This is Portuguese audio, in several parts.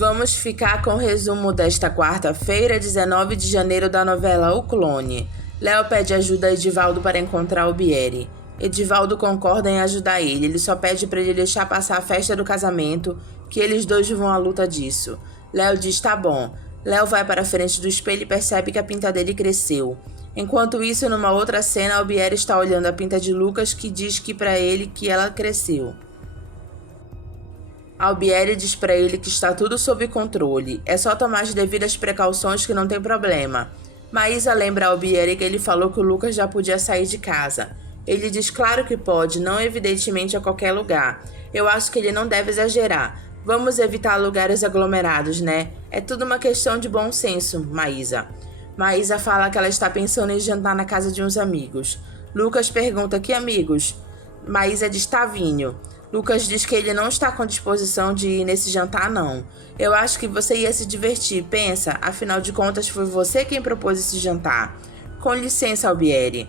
Vamos ficar com o resumo desta quarta-feira, 19 de janeiro, da novela O Clone. Léo pede ajuda a Edivaldo para encontrar o Bieri. Edivaldo concorda em ajudar ele só pede para ele deixar passar a festa do casamento, que eles dois vão à luta disso. Léo diz tá bom. Léo vai para a frente do espelho e percebe que a pinta dele cresceu. Enquanto isso, numa outra cena, o Bieri está olhando a pinta de Lucas, que diz que para ele que ela cresceu. Albieri diz para ele que está tudo sob controle, é só tomar as devidas precauções que não tem problema. Maísa lembra a Albieri que ele falou que o Lucas já podia sair de casa. Ele diz claro que pode, não evidentemente a qualquer lugar. Eu acho que ele não deve exagerar. Vamos evitar lugares aglomerados, né? É tudo uma questão de bom senso, Maísa. Maísa fala que ela está pensando em jantar na casa de uns amigos. Lucas pergunta que amigos? Maísa diz Tavinho. Lucas diz que ele não está com disposição de ir nesse jantar, não. Eu acho que você ia se divertir, pensa. Afinal de contas, foi você quem propôs esse jantar. Com licença, Albieri.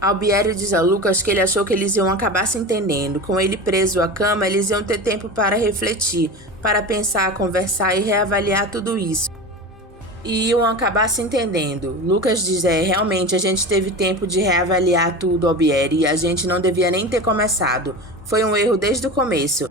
Albieri diz a Lucas que ele achou que eles iam acabar se entendendo. Com ele preso à cama, eles iam ter tempo para refletir, para pensar, conversar e reavaliar tudo isso. E iam acabar se entendendo. Lucas diz, realmente a gente teve tempo de reavaliar tudo, Albieri, e a gente não devia nem ter começado. Foi um erro desde o começo.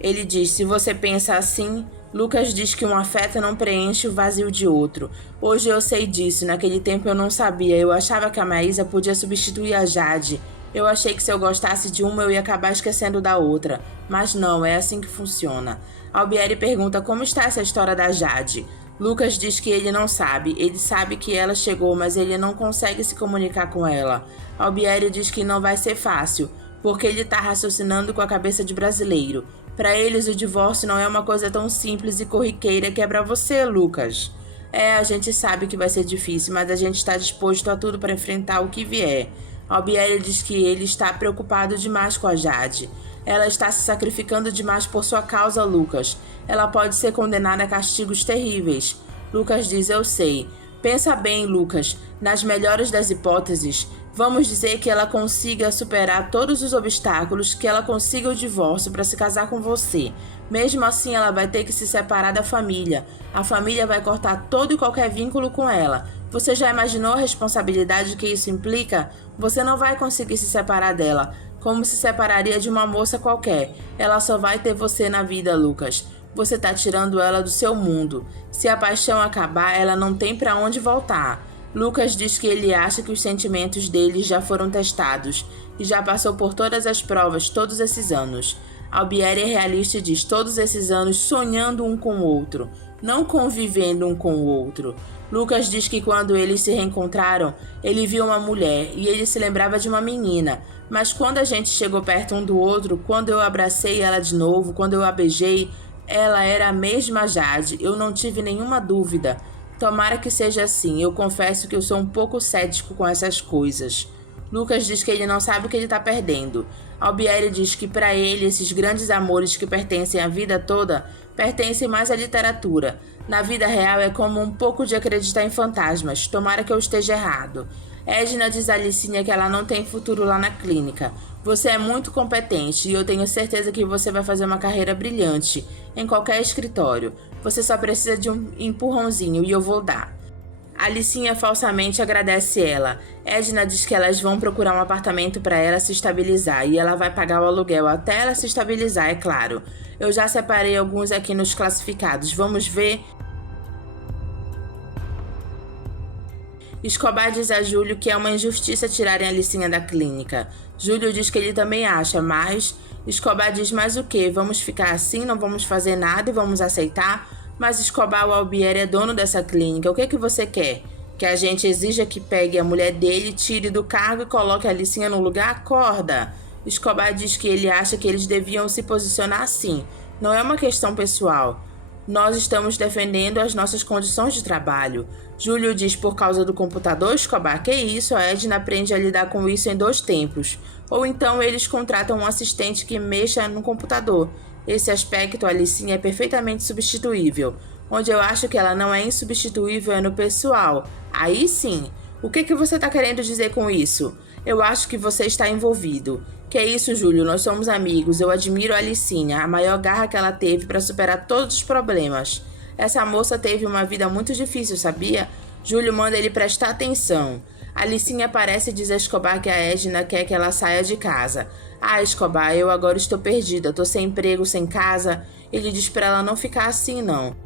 Ele diz, se você pensa assim... Lucas diz que um afeto não preenche o vazio de outro. Hoje eu sei disso, naquele tempo eu não sabia. Eu achava que a Maísa podia substituir a Jade. Eu achei que se eu gostasse de uma eu ia acabar esquecendo da outra. Mas não, é assim que funciona. Albieri pergunta como está essa história da Jade. Lucas diz que ele não sabe. Ele sabe que ela chegou, mas ele não consegue se comunicar com ela. Albieri diz que não vai ser fácil, porque ele está raciocinando com a cabeça de brasileiro. Para eles, o divórcio não é uma coisa tão simples e corriqueira que é para você, Lucas. A gente sabe que vai ser difícil, mas a gente está disposto a tudo para enfrentar o que vier. Albieri diz que ele está preocupado demais com a Jade. Ela está se sacrificando demais por sua causa, Lucas. Ela pode ser condenada a castigos terríveis. Lucas diz, eu sei. Pensa bem, Lucas. Nas melhores das hipóteses, vamos dizer que ela consiga superar todos os obstáculos, que ela consiga o divórcio para se casar com você. Mesmo assim, ela vai ter que se separar da família. A família vai cortar todo e qualquer vínculo com ela. Você já imaginou a responsabilidade que isso implica? Você não vai conseguir se separar dela, como se separaria de uma moça qualquer. Ela só vai ter você na vida, Lucas. Você está tirando ela do seu mundo. Se a paixão acabar, ela não tem para onde voltar. Lucas diz que ele acha que os sentimentos deles já foram testados e já passou por todas as provas todos esses anos. Albieri é realista e diz todos esses anos sonhando um com o outro, não convivendo um com o outro. Lucas diz que quando eles se reencontraram, ele viu uma mulher e ele se lembrava de uma menina. Mas quando a gente chegou perto um do outro, quando eu abracei ela de novo, quando eu a beijei, ela era a mesma Jade, eu não tive nenhuma dúvida. Tomara que seja assim, eu confesso que eu sou um pouco cético com essas coisas. Lucas diz que ele não sabe o que ele está perdendo. Albieri diz que para ele esses grandes amores que pertencem à vida toda, pertencem mais à literatura. Na vida real é como um pouco de acreditar em fantasmas, tomara que eu esteja errado. Edna diz a Alicinha que ela não tem futuro lá na clínica. Você é muito competente e eu tenho certeza que você vai fazer uma carreira brilhante em qualquer escritório. Você só precisa de um empurrãozinho e eu vou dar. Alicinha falsamente agradece ela. Edna diz que elas vão procurar um apartamento para ela se estabilizar e ela vai pagar o aluguel até ela se estabilizar, é claro. Eu já separei alguns aqui nos classificados, vamos ver? Escobar diz a Júlio que é uma injustiça tirarem a Alicinha da clínica. Júlio diz que ele também acha, mas... Escobar diz, mas o quê? Vamos ficar assim, não vamos fazer nada e vamos aceitar? Mas Escobar, o Albieri é dono dessa clínica, o que você quer? Que a gente exija que pegue a mulher dele, tire do cargo e coloque a Alicinha no lugar? Acorda! Escobar diz que ele acha que eles deviam se posicionar assim. Não é uma questão pessoal. Nós estamos defendendo as nossas condições de trabalho. Júlio diz por causa do computador, Escobar, que isso? A Edna aprende a lidar com isso em 2 tempos. Ou então eles contratam um assistente que mexa no computador. Esse aspecto, a Alicinha é perfeitamente substituível. Onde eu acho que ela não é insubstituível é no pessoal. Aí sim. O que você está querendo dizer com isso? Eu acho que você está envolvido. Que é isso, Júlio? Nós somos amigos. Eu admiro a Alicinha, a maior garra que ela teve para superar todos os problemas. Essa moça teve uma vida muito difícil, sabia? Júlio manda ele prestar atenção. Alicinha parece dizer a Escobar que a Edna quer que ela saia de casa. Ah, Escobar, eu agora estou perdida. Tô sem emprego, sem casa. Ele diz pra ela não ficar assim, não.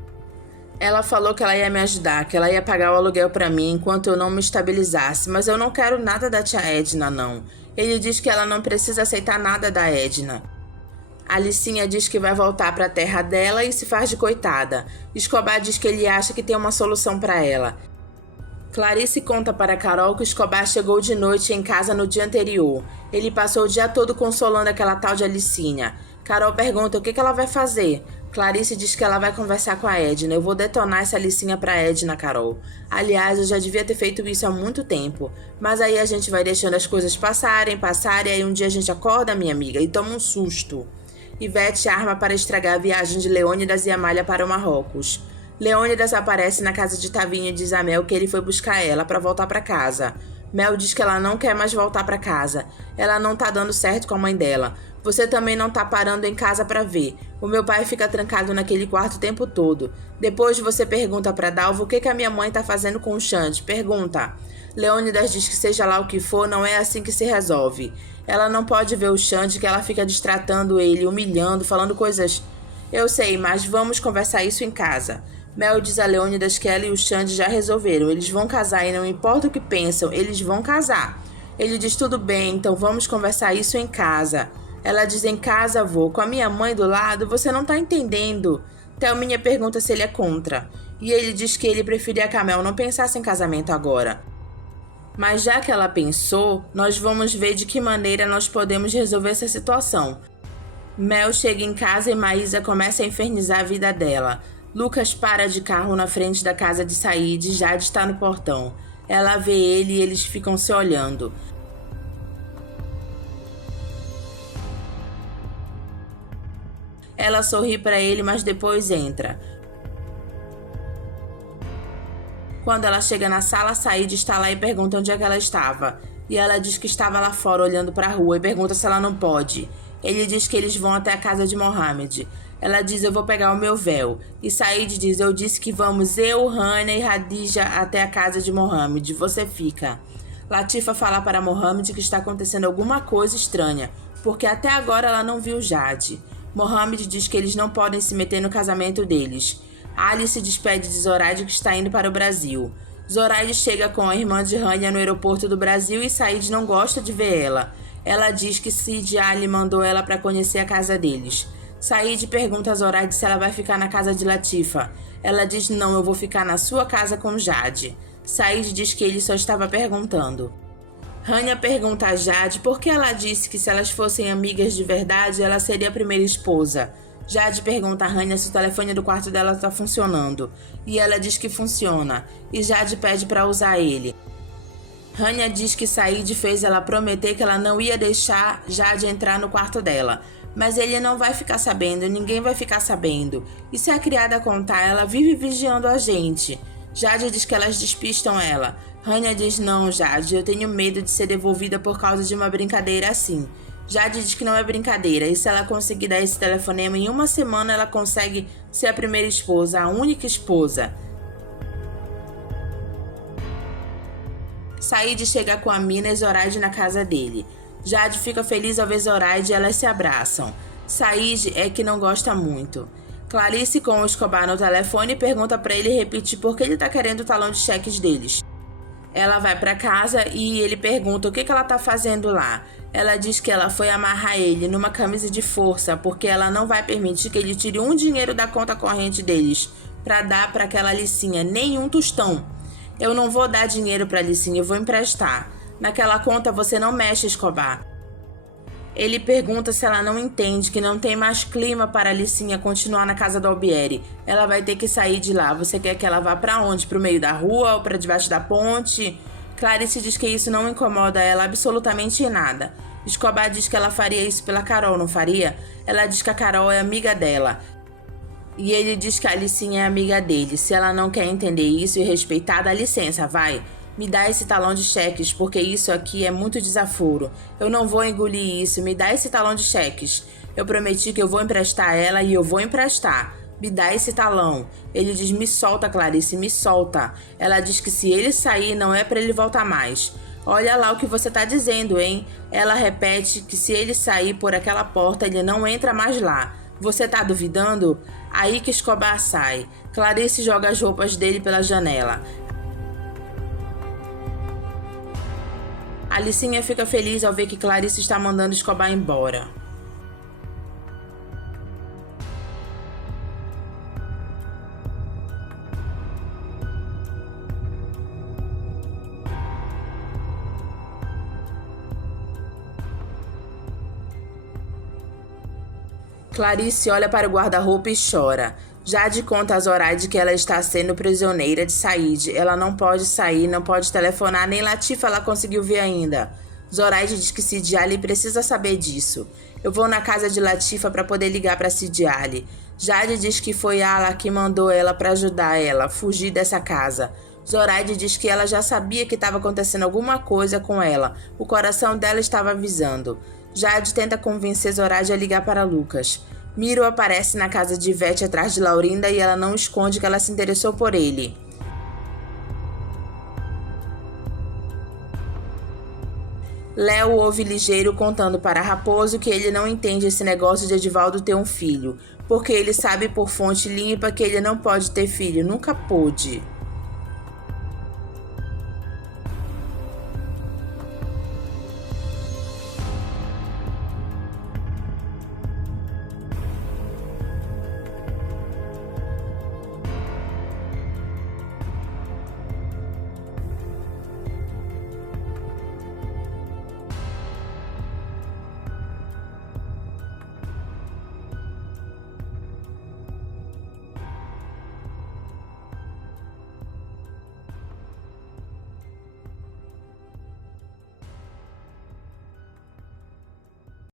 Ela falou que ela ia me ajudar, que ela ia pagar o aluguel pra mim enquanto eu não me estabilizasse, mas eu não quero nada da tia Edna, não. Ele diz que ela não precisa aceitar nada da Edna. Alicinha diz que vai voltar pra terra dela e se faz de coitada. Escobar diz que ele acha que tem uma solução pra ela. Clarice conta para Carol que Escobar chegou de noite em casa no dia anterior. Ele passou o dia todo consolando aquela tal de Alicinha. Carol pergunta o que ela vai fazer. Clarice diz que ela vai conversar com a Edna. Eu vou detonar essa Alicinha pra Edna, Carol. Aliás, eu já devia ter feito isso há muito tempo. Mas aí a gente vai deixando as coisas passarem, e aí um dia a gente acorda, minha amiga, e toma um susto. Ivete arma para estragar a viagem de Leônidas e Amália para o Marrocos. Leônidas aparece na casa de Tavinho e diz a Mel que ele foi buscar ela para voltar para casa. Mel diz que ela não quer mais voltar para casa. Ela não tá dando certo com a mãe dela. Você também não tá parando em casa para ver. O meu pai fica trancado naquele quarto o tempo todo. Depois você pergunta para Dalva o que a minha mãe tá fazendo com o Xande. Pergunta. Leônidas diz que seja lá o que for, não é assim que se resolve. Ela não pode ver o Xande, que ela fica destratando ele, humilhando, falando coisas... Eu sei, mas vamos conversar isso em casa. Mel diz a Leônidas que ela e o Xande já resolveram. Eles vão casar e não importa o que pensam, eles vão casar. Ele diz tudo bem, então vamos conversar isso em casa. Ela diz em casa, vô, com a minha mãe do lado, você não tá entendendo. Thelminha pergunta se ele é contra. E ele diz que ele preferia que a Mel não pensasse em casamento agora. Mas já que ela pensou, nós vamos ver de que maneira nós podemos resolver essa situação. Mel chega em casa e Maísa começa a infernizar a vida dela. Lucas para de carro na frente da casa de Saíde e Jade está no portão. Ela vê ele e eles ficam se olhando. Ela sorri para ele, mas depois entra. Quando ela chega na sala, Saíde está lá e pergunta onde é que ela estava. E ela diz que estava lá fora olhando para a rua e pergunta se ela não pode. Ele diz que eles vão até a casa de Mohamed. Ela diz, eu vou pegar o meu véu. E Saíde diz, eu disse que vamos eu, Hannah e Hadija até a casa de Mohamed. Você fica. Latifa fala para Mohamed que está acontecendo alguma coisa estranha, porque até agora ela não viu Jade. Mohamed diz que eles não podem se meter no casamento deles. Alice se despede de Zoraide que está indo para o Brasil. Zoraide chega com a irmã de Hannah no aeroporto do Brasil e Saíde não gosta de ver ela. Ela diz que Sid Ali mandou ela para conhecer a casa deles. Saíde pergunta a Zoraide se ela vai ficar na casa de Latifa. Ela diz, não, eu vou ficar na sua casa com Jade. Saíde diz que ele só estava perguntando. Hannah pergunta a Jade por que ela disse que se elas fossem amigas de verdade, ela seria a primeira esposa. Jade pergunta a Hannah se o telefone do quarto dela está funcionando. E ela diz que funciona. E Jade pede para usar ele. Hannah diz que Saíde fez ela prometer que ela não ia deixar Jade entrar no quarto dela. Mas ele não vai ficar sabendo, ninguém vai ficar sabendo. E se a criada contar, ela vive vigiando a gente. Jade diz que elas despistam ela. Hannah diz, não, Jade, eu tenho medo de ser devolvida por causa de uma brincadeira assim. Jade diz que não é brincadeira, e se ela conseguir dar esse telefonema em uma semana, ela consegue ser a primeira esposa, a única esposa. Saíde chega com a Mina e Zoraide na casa dele. Jade fica feliz ao ver Zoraide e elas se abraçam. Saíde é que não gosta muito. Clarice com o Escobar no telefone pergunta para ele repetir por que ele tá querendo o talão de cheques deles. Ela vai para casa e ele pergunta o que ela tá fazendo lá. Ela diz que ela foi amarrar ele numa camisa de força porque ela não vai permitir que ele tire um dinheiro da conta corrente deles para dar para aquela Alicinha, nenhum tostão. Eu não vou dar dinheiro para Alicinha, eu vou emprestar. Naquela conta você não mexe, Escobar. Ele pergunta se ela não entende que não tem mais clima para Alicinha continuar na casa do Albieri. Ela vai ter que sair de lá. Você quer que ela vá para onde? Para o meio da rua ou para debaixo da ponte? Clarice diz que isso não incomoda ela absolutamente em nada. Escobar diz que ela faria isso pela Carol, não faria? Ela diz que a Carol é amiga dela. E ele diz que a Alicinha é amiga dele. Se ela não quer entender isso e respeitar, dá licença, vai. Me dá esse talão de cheques, porque isso aqui é muito desaforo. Eu não vou engolir isso. Me dá esse talão de cheques. Eu prometi que eu vou emprestar ela e eu vou emprestar. Me dá esse talão. Ele diz: me solta, Clarice, me solta. Ela diz que se ele sair, não é para ele voltar mais. Olha lá o que você tá dizendo, hein? Ela repete que se ele sair por aquela porta, ele não entra mais lá. Você tá duvidando? Aí que Escobar sai. Clarice joga as roupas dele pela janela. Alicinha fica feliz ao ver que Clarice está mandando Escobar embora. Clarice olha para o guarda-roupa e chora. Jade conta a Zoraide que ela está sendo prisioneira de Said. Ela não pode sair, não pode telefonar, nem Latifa ela conseguiu ver ainda. Zoraide diz que Sidi Ali precisa saber disso. Eu vou na casa de Latifa para poder ligar para Sidi Ali. Jade diz que foi Allah que mandou ela para ajudar ela a fugir dessa casa. Zoraide diz que ela já sabia que estava acontecendo alguma coisa com ela. O coração dela estava avisando. Jade tenta convencer Zoraide a ligar para Lucas. Miro aparece na casa de Ivete atrás de Laurinda e ela não esconde que ela se interessou por ele. Léo ouve Ligeiro contando para Raposo que ele não entende esse negócio de Edivaldo ter um filho, porque ele sabe por fonte limpa que ele não pode ter filho, nunca pôde.